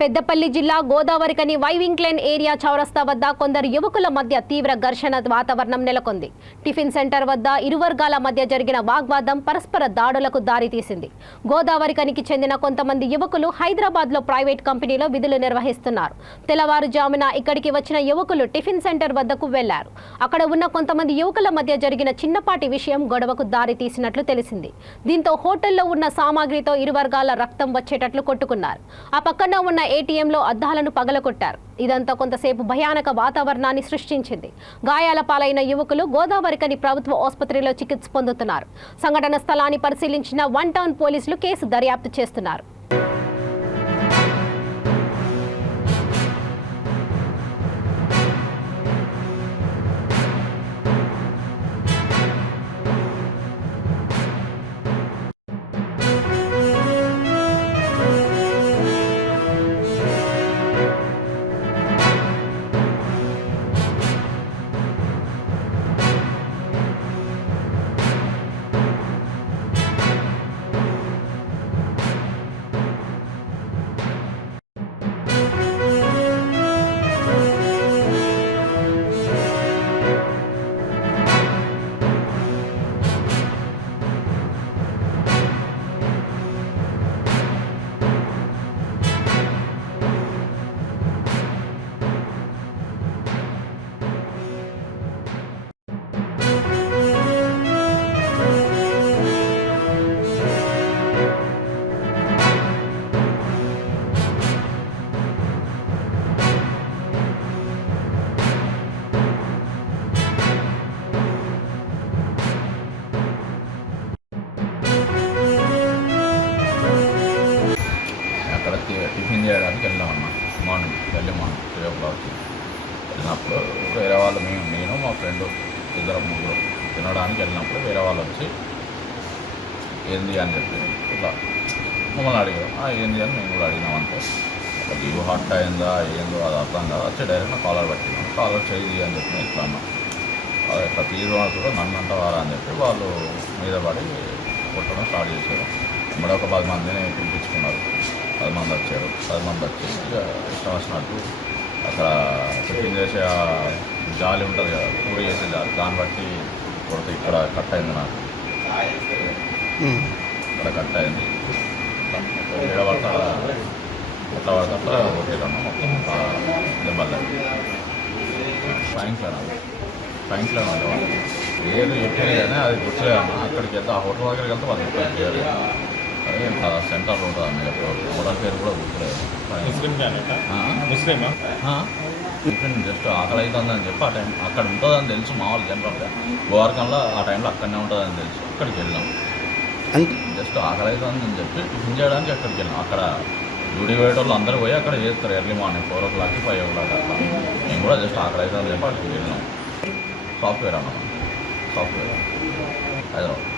పెద్దపల్లి జిల్లా గోదావరికని వైవింగ్లేన్ ఏరియా చౌరస్తా వద్ద కొందరు యువకుల మధ్య తీవ్ర ఘర్షణ వాతావరణం నెలకొంది. టిఫిన్ సెంటర్ వద్ద ఇరు వర్గాల మధ్య జరిగిన వాగ్వాదం పరస్పర దాడులకు దారితీసింది. గోదావరికనికి చెందిన కొంతమంది యువకులు హైదరాబాద్లో ప్రైవేట్ కంపెనీలో విధులు నిర్వహిస్తున్నారు. తెల్లవారుజామున ఇక్కడికి వచ్చిన యువకులు టిఫిన్ సెంటర్ వద్దకు వెళ్లారు. అక్కడ ఉన్న కొంతమంది యువకుల మధ్య జరిగిన చిన్నపాటి విషయం గొడవకు దారితీసినట్లు తెలిసింది. దీంతో హోటల్లో ఉన్న సామాగ్రితో ఇరు వర్గాల రక్తం వచ్చేటట్లు కొట్టుకున్నారు. ఆ పక్కన ఉన్న ఏటీఎంలో అద్దాలను పగలగొట్టారు. ఇదంతా కొంతసేపు భయానక వాతావరణాన్ని సృష్టించింది. గాయాల పాలైన యువకులు గోదావరికని ప్రభుత్వ ఆసుపత్రిలో చికిత్స పొందుతున్నారు. సంఘటన స్థలాన్ని పరిశీలించిన 1 టౌన్ పోలీసులు కేసు దర్యాప్తు చేస్తున్నారు. టిఫిన్ చేయడానికి వెళ్ళామన్నా మార్నింగ్ 3 o'clock వెళ్ళినప్పుడు వేరే వాళ్ళు నేను మా ఫ్రెండ్ 2-3 తినడానికి వెళ్ళినప్పుడు వేరే వాళ్ళు వచ్చి ఏంది అని చెప్పి ఇట్లా మమ్మల్ని అడిగాం. ఏంది అని మేము కూడా అడిగినాం. అంతే లీవ్ హాట్ అయిందా ఏందో అది అర్థం కాదు. వచ్చి డైరెక్ట్గా కాలర్ పెట్టినాం. కాలర్ చేయి అని చెప్పి ఇట్లా అన్నాం. అది ఇట్లా తీసుకోవాలి కూడా నన్ను అంటావారా అని చెప్పి వాళ్ళు మీద పడి కొట్టడం స్టార్ట్ చేశారు. మరొక 10 మందిని పిలిపించుకున్నారు. 10 మంది వచ్చారు. 10 మంది వచ్చి ఇక ఇష్టం వచ్చినట్టు అక్కడ టిఫిన్ చేసే జాలి ఉంటుంది కదా, పూరి చేసే జాలి, దాన్ని బట్టి కొడితే ఇక్కడ కట్ అయింది. నాకు ఇక్కడ కట్ అయింది. ఎట్లా పడితే అట్లా కొట్టేటన్నా మొత్తం దెబ్బలు ఫ్యాంక్లో ఉండేవాళ్ళు. ఏది చెప్పేది కానీ అది గుర్తులేదన్న. అక్కడికి వెళ్తే ఆ హోటల్ దగ్గరికి వెళ్తే వాళ్ళు చెప్పారు. అదే సెంటర్లో ఉంటుంది అన్న చెప్పారు. హోటల్ పేరు కూడా గుర్తులేదు. టిఫిన్ జస్ట్ ఆకలి అవుతుందని చెప్పి ఆ టైం అక్కడ ఉంటుందని తెలుసు. మామూలు జనరల్గా గోవార్కంలో ఆ టైంలో అక్కడనే ఉంటుందని తెలుసు. అక్కడికి వెళ్ళాం. జస్ట్ ఆకలి అవుతుందని చెప్పి టిఫిన్ చేయడానికి అక్కడికి వెళ్ళాం. అక్కడ డ్యూటీ పోయేటోళ్ళు అందరూ పోయి అక్కడ చేస్తారు ఎర్లీ మార్నింగ్ 4 o'clock 5 o'clock అట్లా. మేము కూడా జస్ట్ ఆకలి అవుతుందని చెప్పి అక్కడికి వెళ్ళాం. సాఫ్ట్వేర్ అన్నమాట. సాఫ్ట్వేర్ హైదరాబాద్.